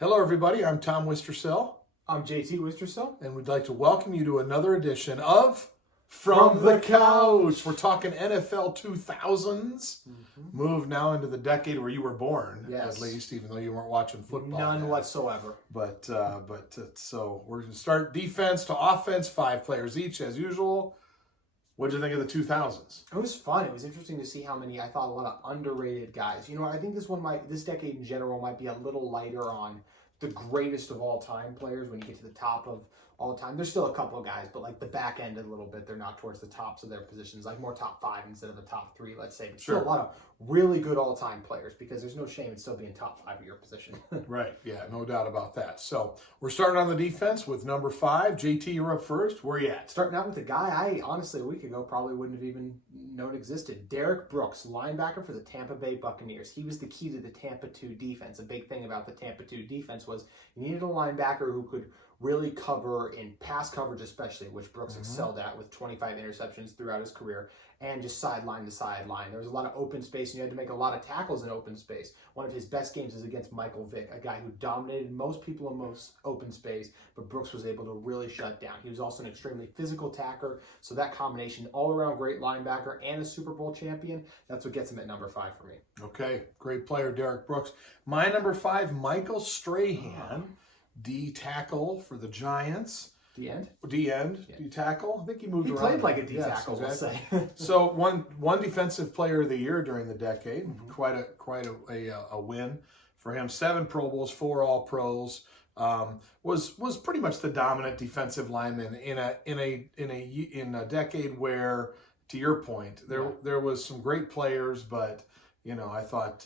Hello, everybody. I'm Tom Wistrcill, I'm JT Wistrcill. and we'd like to welcome you to another edition of From the Couch. We're talking NFL 2000s. Moved now into the decade where you were born, Yes. at least, even though you weren't watching football. None then. whatsoever. So we're going to start defense to offense, 5 players each, as usual. What did you think of the 2000s? It was fun. It was interesting to see how many, I thought, a lot of underrated guys. You know, I think this decade in general might be a little lighter on the greatest of all time players when you get to the top of all time. There's still a couple of guys, but like the back end a little bit, they're not towards the tops of their positions, like more top 5 instead of a top 3, let's say. But still a lot of really good all-time players because there's no shame in still being top 5 of your position. Right, yeah, no doubt about that. So we're starting on the defense with number 5. JT, you're up first. Where are you at? Starting out with a guy I honestly a week ago probably wouldn't have even known existed. Derrick Brooks, linebacker for the Tampa Bay Buccaneers. He was the key to the Tampa 2 defense. A big thing about the Tampa 2 defense was you needed a linebacker who could really cover in pass coverage especially, which Brooks excelled at with 25 interceptions throughout his career, and just sideline to sideline. There was a lot of open space, and you had to make a lot of tackles in open space. One of his best games is against Michael Vick, a guy who dominated most people in most open space, but Brooks was able to really shut down. He was also an extremely physical tackler, so that combination, all-around great linebacker and a Super Bowl champion, that's what gets him at number 5 for me. Okay, great player, Derrick Brooks. My number 5, Michael Strahan, D tackle for the Giants. The end? D tackle. I think he moved He around. played like a D tackle, we'll say. So one defensive player of the year during the decade. Quite a win for him. 7 Pro Bowls, 4 All Pros. Was pretty much the dominant defensive lineman in a decade where, to your point, there was some great players, but I thought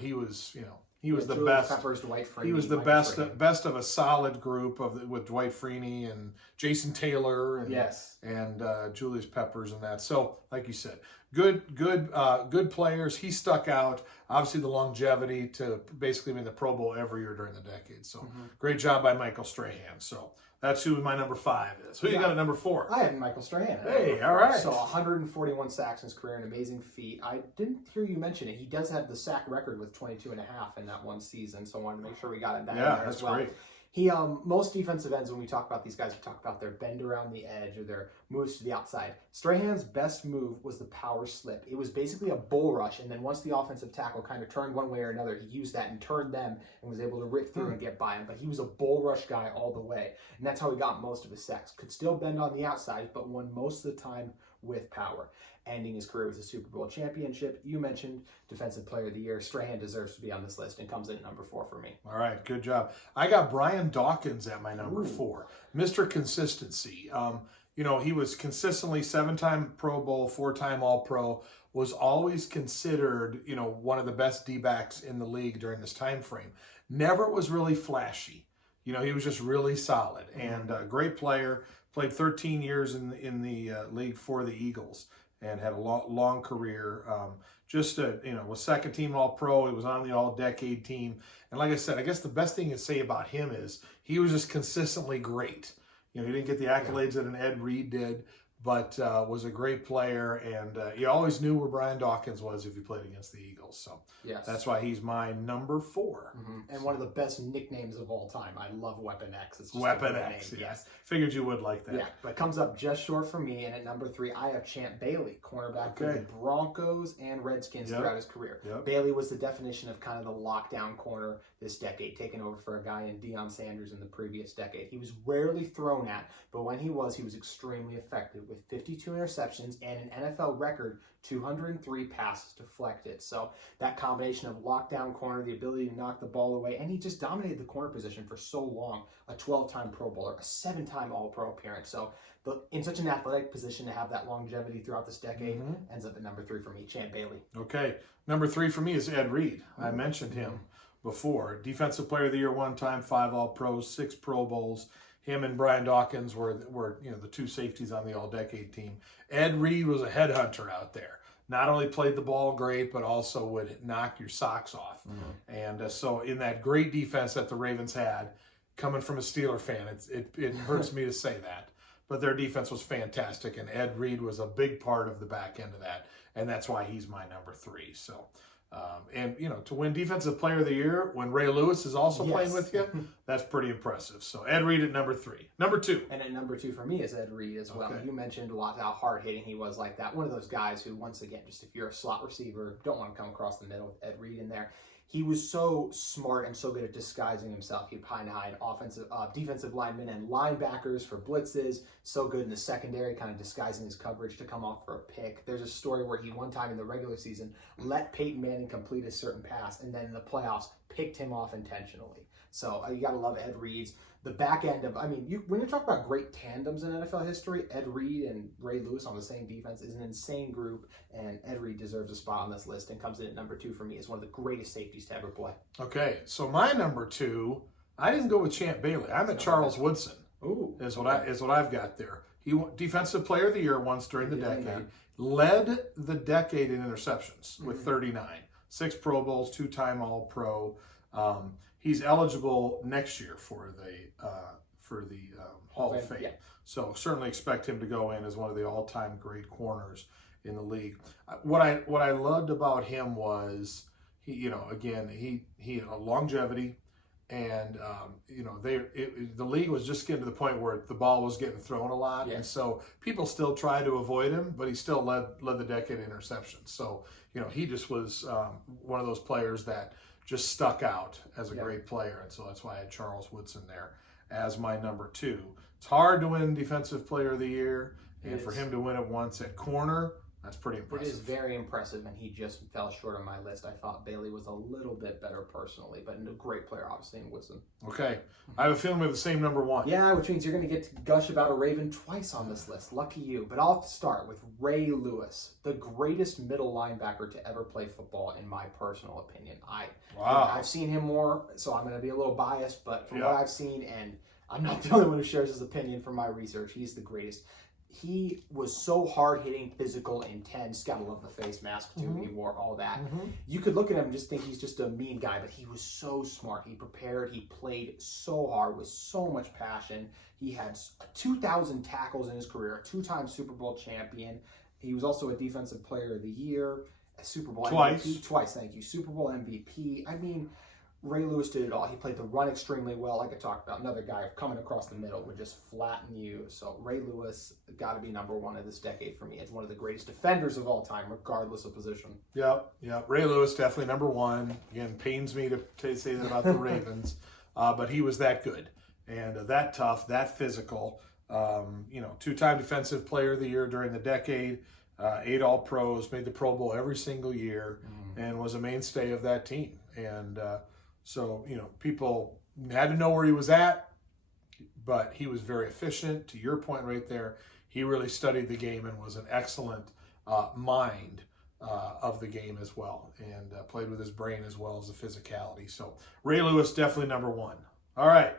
he was he was the best. Peppers, Dwight Freeney, he was the best of a solid group with Dwight Freeney and Jason Taylor and Julius Peppers and that. So, like you said, good players. He stuck out. Obviously, the longevity to basically make the Pro Bowl every year during the decade. So, great job by Michael Strahan. So. That's who my number 5 is. Who you got at number 4? I had Michael Strahan. Hey, all right. So 141 sacks in his career, an amazing feat. I didn't hear you mention it. He does have the sack record with 22 and a half in that one season, so I wanted to make sure we got it down there as well. Great. He, most defensive ends, when we talk about these guys, we talk about their bend around the edge or their moves to the outside. Strahan's best move was the power slip. It was basically a bull rush, and then once the offensive tackle kind of turned one way or another, he used that and turned them and was able to rip through and get by him. But he was a bull rush guy all the way, and that's how he got most of his sacks. Could still bend on the outside, but won most of the time with power. Ending his career with a Super Bowl championship. You mentioned Defensive Player of the Year. Strahan deserves to be on this list and comes in at number 4 for me. All right, good job. I got Brian Dawkins at my number 4. Mr. Consistency. He was consistently 7-time Pro Bowl, 4-time All-Pro, was always considered, one of the best D-backs in the league during this time frame. Never was really flashy. He was just really solid and a great player. Played 13 years in the league for the Eagles and had a long career. Was second team All-Pro. He was on the All-Decade team. And like I said, I guess the best thing to say about him is he was just consistently great. He didn't get the accolades that an Ed Reed did, but was a great player. And you always knew where Brian Dawkins was if you played against the Eagles. So that's why he's my number 4. And one of the best nicknames of all time. I love Weapon X. It's just Weapon X, yes. Figured you would like that. Yeah, but comes up just short for me. And at number 3, I have Champ Bailey, cornerback for the Broncos and Redskins throughout his career. Bailey was the definition of kind of the lockdown corner this decade, taking over for a guy in Deion Sanders in the previous decade. He was rarely thrown at, but when he was extremely effective with 52 interceptions and an NFL record 203 passes deflected. So that combination of lockdown corner, the ability to knock the ball away, and he just dominated the corner position for so long. A 12-time Pro Bowler, a 7-time All-Pro appearance. So in such an athletic position to have that longevity throughout this decade ends up at number 3 for me, Champ Bailey. Okay, number 3 for me is Ed Reed. I mentioned him before. Defensive Player of the Year 1 time, 5 All-Pros, 6 Pro Bowls. Him and Brian Dawkins were the 2 safeties on the All-Decade team. Ed Reed was a headhunter out there. Not only played the ball great, but also would knock your socks off. And so in that great defense that the Ravens had, coming from a Steeler fan, it hurts me to say that. But their defense was fantastic, and Ed Reed was a big part of the back end of that. And that's why he's my number 3. So And, to win Defensive Player of the Year when Ray Lewis is also playing with you, that's pretty impressive. So Ed Reed at number 3. Number 2. And at number 2 for me is Ed Reed as well. Okay. You mentioned a lot how hard-hitting he was like that. One of those guys who, once again, just if you're a slot receiver, don't want to come across the middle with Ed Reed in there. He was so smart and so good at disguising himself. He'd hide defensive linemen and linebackers for blitzes. So good in the secondary, kind of disguising his coverage to come off for a pick. There's a story where he one time in the regular season let Peyton Manning complete a certain pass, and then in the playoffs picked him off intentionally. So you got to love Ed Reed's. The back end of, when you talk about great tandems in NFL history, Ed Reed and Ray Lewis on the same defense is an insane group, and Ed Reed deserves a spot on this list and comes in at number 2 for me as one of the greatest safeties to ever play. Okay, so my number 2, I didn't go with Champ Bailey. I'm at Charles Woodson. Ooh, is what I've got there. He won Defensive Player of the Year once during the decade, led the decade in interceptions with 39, 6 Pro Bowls, 2-time All-Pro. He's eligible next year for the Hall of Fame. Yeah. So certainly expect him to go in as one of the all-time great corners in the league. What I loved about him was he had a longevity, and the league was just getting to the point where the ball was getting thrown a lot, and so people still tried to avoid him, but he still led the decade in interceptions. So he just was one of those players that just stuck out as a great player, and so that's why I had Charles Woodson there as my number 2. It's hard to win Defensive Player of the Year, and for him to win it once at corner, that's pretty impressive. It is very impressive, and he just fell short on my list. I thought Bailey was a little bit better personally, but a great player, obviously, in Woodson. Okay. I have a feeling we have the same number 1. Yeah, which means you're going to get to gush about a Raven twice on this list. Lucky you. But I'll start with Ray Lewis, the greatest middle linebacker to ever play football, in my personal opinion. I've seen him more, so I'm going to be a little biased, but from what I've seen, and I'm not the only one who shares his opinion from my research, he's the greatest. He was so hard-hitting, physical, intense. Gotta love the face mask, too. He wore all that. You could look at him and just think he's just a mean guy, but he was so smart. He prepared. He played so hard with so much passion. He had 2,000 tackles in his career, a 2-time Super Bowl champion. He was also a Defensive Player of the Year, a Super Bowl MVP. Twice, thank you. Super Bowl MVP. Ray Lewis did it all. He played the run extremely well, like I talked about. Another guy coming across the middle would just flatten you. So Ray Lewis got to be number 1 of this decade for me. It's one of the greatest defenders of all time, regardless of position. Yep. Ray Lewis, definitely number 1. Again, pains me to say that about the Ravens, but he was that good and that tough, that physical. 2-time Defensive Player of the Year during the decade, 8 All-Pros, made the Pro Bowl every single year, and was a mainstay of that team. And so, people had to know where he was at, but he was very efficient. To your point right there, he really studied the game and was an excellent mind of the game as well, and played with his brain as well as the physicality. So Ray Lewis, definitely number 1. All right.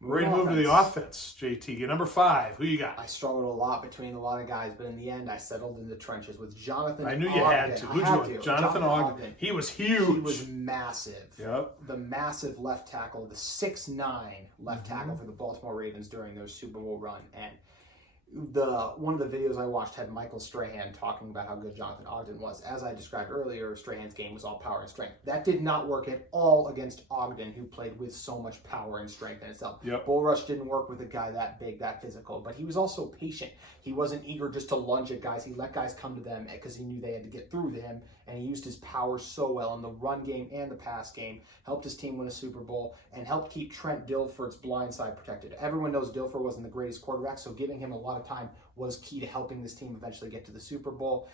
We're ready to move to the offense, JT. You're number 5. Who you got? I struggled a lot between a lot of guys, but in the end, I settled in the trenches with Jonathan Ogden. I knew you had to. Who'd you want? Jonathan Ogden. He was huge. He was massive. Yep. The massive left tackle, the 6'9" left tackle for the Baltimore Ravens during their Super Bowl run. And one of the videos I watched had Michael Strahan talking about how good Jonathan Ogden was. As I described earlier, Strahan's game was all power and strength. That did not work at all against Ogden, who played with so much power and strength in itself. Yep. Bull rush didn't work with a guy that big, that physical, but he was also patient. He wasn't eager just to lunge at guys. He let guys come to them because he knew they had to get through to him, and he used his power so well in the run game and the pass game, helped his team win a Super Bowl, and helped keep Trent Dilfer's blind side protected. Everyone knows Dilfer wasn't the greatest quarterback, so giving him a lot of time was key to helping this team eventually get to the Super Bowl,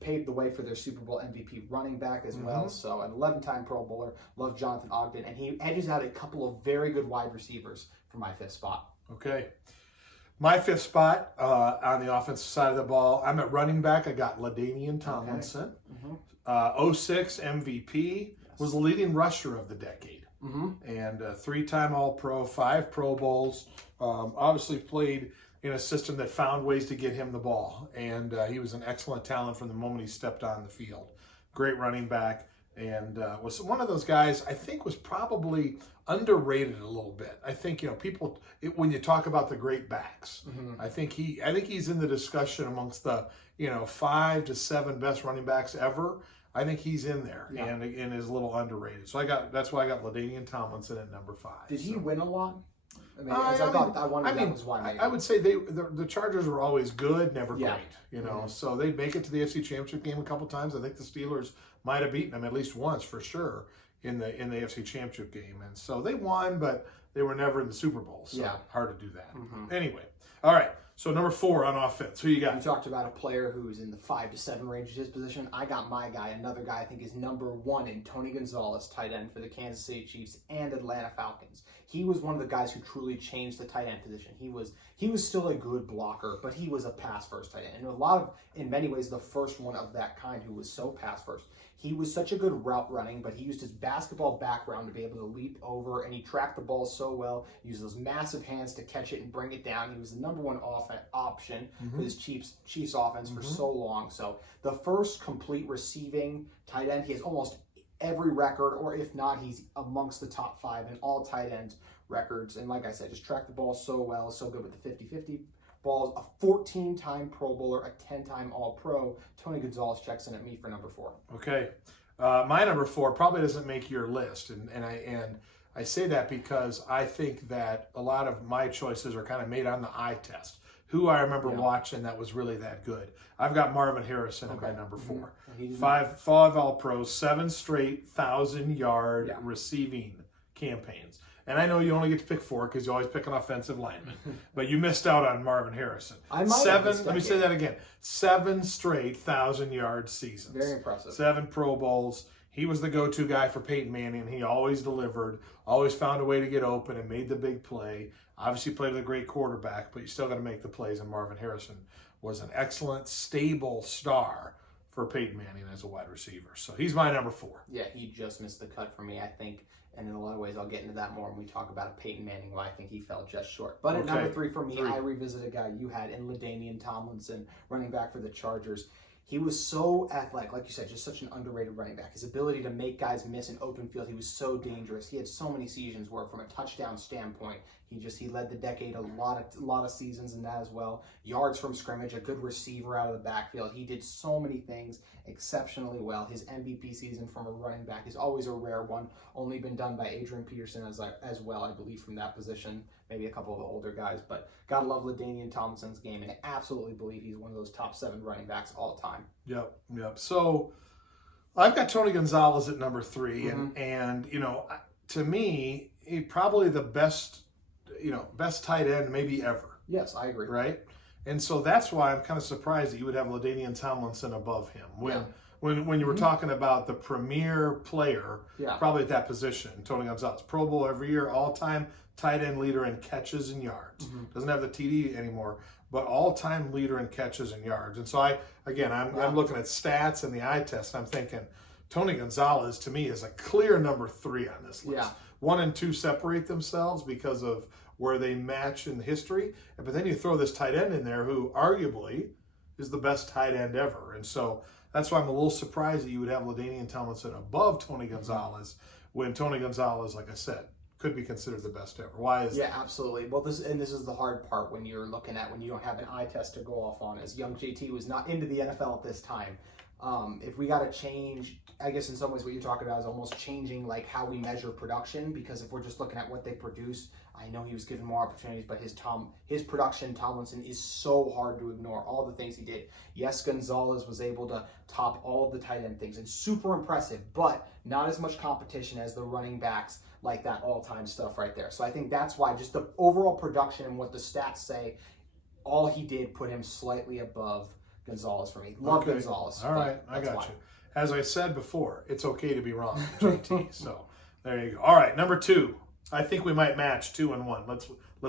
paved the way for their Super Bowl MVP running back as well. So an 11-time Pro Bowler, love Jonathan Ogden, and he edges out a couple of very good wide receivers for my 5th spot. Okay. My 5th spot on the offensive side of the ball, I'm at running back. I got LaDainian Tomlinson. Okay. 06 MVP, was the leading rusher of the decade. And 3-time All-Pro, 5 Pro Bowls. Obviously played in a system that found ways to get him the ball. And he was an excellent talent from the moment he stepped on the field. Great running back. And was one of those guys I think was probably underrated a little bit. I think people when you talk about the great backs, I think he's in the discussion amongst the 5 to 7 best running backs ever. I think he's in there Yeah. and is a little underrated. So that's why I got LaDainian Tomlinson at number 5. Did he win a lot? I mean, I would say the Chargers were always good, never great. Mm-hmm. So they'd make it to the AFC Championship game a couple times. I think the Steelers might have beaten them at least once for sure in the AFC Championship game, and so they won, but they were never in the Super Bowl. So hard to do that. Mm-hmm. Anyway, all right. So number 4 on offense. Who you got? You talked about a player who's in the 5 to 7 range of his position. I got my guy, another guy I think is number 1 in Tony Gonzalez, tight end for the Kansas City Chiefs and Atlanta Falcons. He was one of the guys who truly changed the tight end position. He was still a good blocker, but he was a pass first tight end. And in many ways, the first one of that kind who was so pass first. He was such a good route running, but he used his basketball background to be able to leap over, and he tracked the ball so well. He used those massive hands to catch it and bring it down. He was the number 1 option for this Chiefs offense for so long. So the first complete receiving tight end, he has almost every record, or if not, he's amongst the top 5 in all tight end records. And like I said, just tracked the ball so well, so good with the 50-50 balls, a 14-time Pro Bowler, a 10-time All-Pro. Tony Gonzalez checks in at me for number 4. Okay. My number 4 probably doesn't make your list, and I say that because I think that a lot of my choices are kind of made on the eye test. Who I remember watching that was really that good. I've got Marvin Harrison at my number 4. Five All-Pros, 7 straight 1,000-yard receiving campaigns. And I know you only get to pick 4 because you always pick an offensive lineman. But you missed out on Marvin Harrison. Let me say that again. 7 straight 1,000-yard seasons. Very impressive. 7 Pro Bowls. He was the go-to guy for Peyton Manning. He always delivered, always found a way to get open and made the big play. Obviously played with a great quarterback, but you still got to make the plays. And Marvin Harrison was an excellent, stable star for Peyton Manning as a wide receiver. So he's my number 4. Yeah, he just missed the cut for me, I think. And in a lot of ways, I'll get into that more when we talk about Peyton Manning, why I think he fell just short. But at number 3 for me, I revisit a guy you had in LaDainian Tomlinson, running back for the Chargers. He was so athletic, like you said, just such an underrated running back. His ability to make guys miss in open field, he was so dangerous. He had so many seasons where, from a touchdown standpoint, he led the decade a lot of seasons in that as well. Yards from scrimmage, a good receiver out of the backfield. He did so many things exceptionally well. His MVP season from a running back is always a rare one. Only been done by Adrian Peterson as well, I believe, from that position. Maybe a couple of the older guys, but gotta love LaDainian Tomlinson's game, and I absolutely believe he's one of those top 7 running backs all time. Yep. So I've got Tony Gonzalez at number 3, and to me, he probably the best tight end maybe ever. Yes, I agree. Right? And so that's why I'm kind of surprised that you would have LaDainian Tomlinson above him. When you were talking about the premier player, probably at that position, Tony Gonzalez, Pro Bowl every year, all-time tight end leader in catches and yards. Doesn't have the TD anymore, but all-time leader in catches and yards. And so I'm looking at stats and the eye test, and I'm thinking Tony Gonzalez to me is a clear number 3 on this list. 1 and 2 separate themselves because of where they match in history, but then you throw this tight end in there who arguably is the best tight end ever. And so that's why I'm a little surprised that you would have LaDainian Tomlinson above Tony Gonzalez when Tony Gonzalez, like I said, could be considered the best ever. Why is that? Absolutely. Well, this is the hard part when you don't have an eye test to go off on, as young JT was not into the NFL at this time. If we got to change, I guess in some ways what you're talking about is almost changing like how we measure production, because if we're just looking at what they produce, I know he was given more opportunities, but his production, Tomlinson, is so hard to ignore. All the things he did. Yes, Gonzalez was able to top all of the tight end things, and super impressive, but not as much competition as the running backs, like that all-time stuff right there. So I think that's why just the overall production and what the stats say, all he did put him slightly above Gonzalez for me. Love Gonzalez. All right, I got you. As I said before, it's okay to be wrong, JT. So there you go. All right, number 2. I think we might match 2 and 1. Let's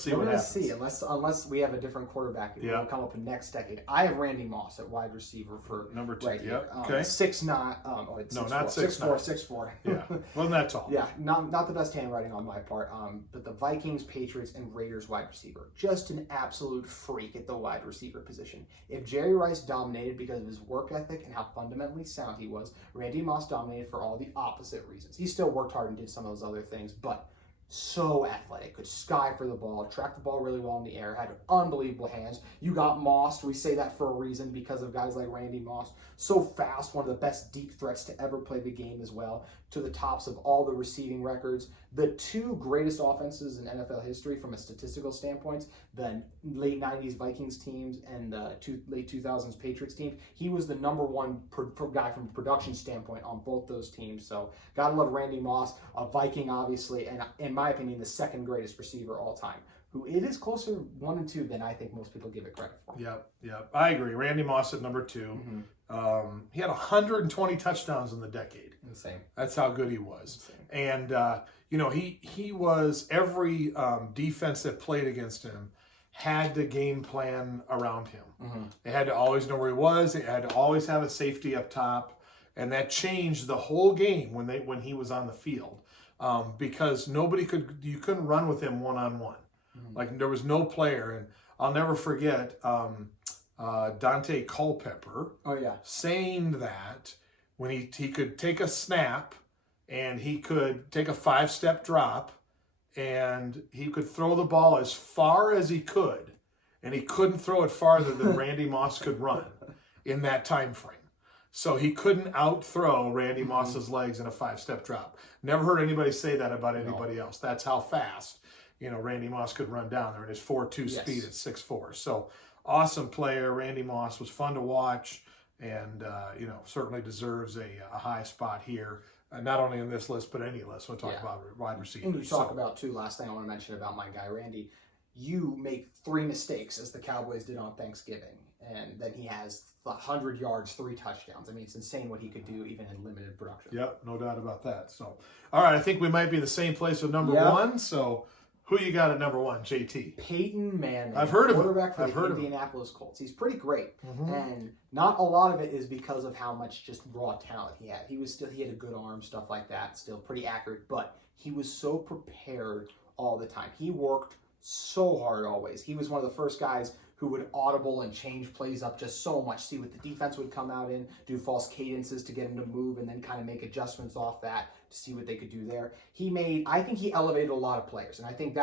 see what happens. See, unless we have a different quarterback, will come up in next decade. I have Randy Moss at wide receiver for number 2. Right here. Okay. 6'9". Not 6'9". 6'4". Yeah, wasn't that tall? Yeah, not the best handwriting on my part. But the Vikings, Patriots, and Raiders wide receiver, just an absolute freak at the wide receiver position. If Jerry Rice dominated because of his work ethic and how fundamentally sound he was, Randy Moss dominated for all the opposite reasons. He still worked hard and did some of those other things, but so athletic. play, could sky for the ball, tracked the ball really well in the air, had unbelievable hands. You got Moss. We say that for a reason because of guys like Randy Moss. So fast, one of the best deep threats to ever play the game as well, to the tops of all the receiving records. The two greatest offenses in NFL history from a statistical standpoint, the late 90s Vikings teams and the late 2000s Patriots teams. He was the number one guy from a production standpoint on both those teams. So gotta love Randy Moss, a Viking obviously, and in my opinion, the second greatest receiver all time. Who it is closer 1 and 2 than I think most people give it credit for. Yep. I agree. Randy Moss at number 2. He had 120 touchdowns in the decade. Insane. That's how good he was. Insane. And he was every defense that played against him had the game plan around him. They had to always know where he was. They had to always have a safety up top, and that changed the whole game when he was on the field because you couldn't run with him one-on-one. Like there was no player, and I'll never forget Dante Culpepper saying that when he could take a snap and he could take a 5-step drop and he could throw the ball as far as he could, and he couldn't throw it farther than Randy Moss could run in that time frame. So he couldn't out-throw Randy Moss's legs in a 5-step drop. Never heard anybody say that about anybody else. That's how fast Randy Moss could run down there in his 4.2 speed at 6'4". So awesome player. Randy Moss was fun to watch, and certainly deserves a high spot here. Not only in this list, but any list. We'll talk about wide receivers. And you talk about, too, last thing I want to mention about my guy, Randy, you make 3 mistakes, as the Cowboys did on Thanksgiving, and then he has 100 yards, 3 touchdowns. I mean, it's insane what he could do even in limited production. Yep, no doubt about that. So, all right, I think we might be in the same place with number 1, so... Who you got at number 1, JT? Peyton Manning. I've heard of him. Quarterback for the Indianapolis Colts. He's pretty great. And not a lot of it is because of how much just raw talent he had. He had a good arm, stuff like that, still pretty accurate, but he was so prepared all the time. He worked so hard always. He was one of the first guys who would audible and change plays up just so much, see what the defense would come out in, do false cadences to get him to move, and then kind of make adjustments off that to see what they could do there. I think he elevated a lot of players, and I think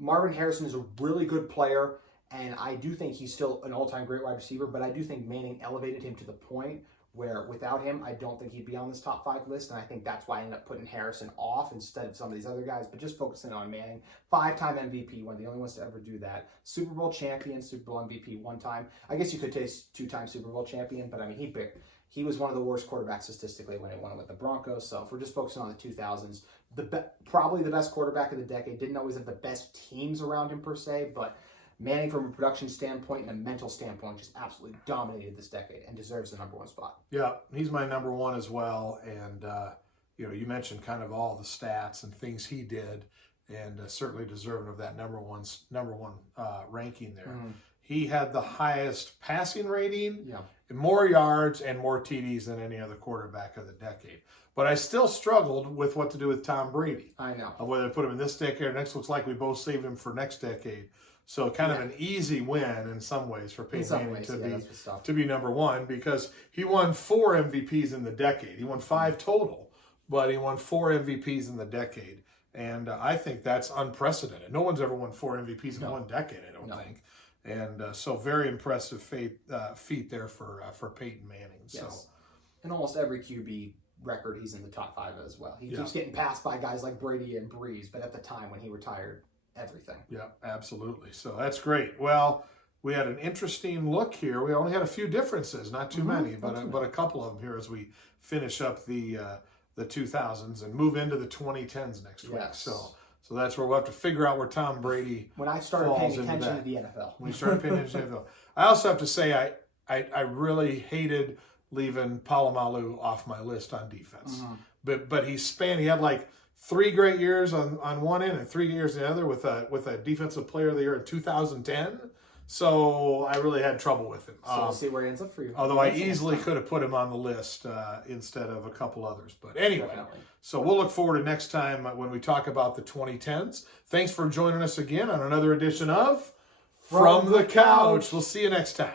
Marvin Harrison is a really good player, and I do think he's still an all-time great wide receiver, but I do think Manning elevated him to the point where without him, I don't think he'd be on this top 5 list, and I think that's why I ended up putting Harrison off instead of some of these other guys, but just focusing on Manning. 5-time MVP, one of the only ones to ever do that. Super Bowl champion, Super Bowl MVP 1 time. I guess you could take 2-time Super Bowl champion, but I mean, he was one of the worst quarterbacks statistically when it went with the Broncos, so if we're just focusing on the 2000s, probably the best quarterback of the decade. Didn't always have the best teams around him per se, but Manning, from a production standpoint and a mental standpoint, just absolutely dominated this decade and deserves the number 1 spot. Yeah, he's my number 1 as well. And, you mentioned kind of all the stats and things he did, and certainly deserving of that number one ranking there. He had the highest passing rating, more yards, and more TDs than any other quarterback of the decade. But I still struggled with what to do with Tom Brady. I know. Of whether to put him in this decade or next. Looks like we both saved him for next decade. So kind of an easy win in some ways for Peyton Manning to be number 1, because he won 4 MVPs in the decade. He won 5 total, but he won 4 MVPs in the decade. And I think that's unprecedented. No one's ever won 4 MVPs in 1 decade, I don't think. And so very impressive feat there for Peyton Manning. Yes. So, and almost every QB record, he's in the top 5 as well. He keeps getting passed by guys like Brady and Breeze, but at the time when he retired, everything. Yeah, absolutely. So that's great. Well, we had an interesting look here. We only had a few differences, not too many, but a couple of them here as we finish up the 2000s and move into the 2010s next week. So that's where we'll have to figure out where Tom Brady when I started paying attention to the NFL. When you started paying attention to the NFL. I also have to say I really hated leaving Palomalu off my list on defense. But he had like 3 great years on one end and 3 years on the other with a defensive player of the year in 2010. So I really had trouble with him. So we'll see where it ends up for you. Although I easily could have put him on the list instead of a couple others. But anyway, so we'll look forward to next time when we talk about the 2010s. Thanks for joining us again on another edition of From the Couch. We'll see you next time.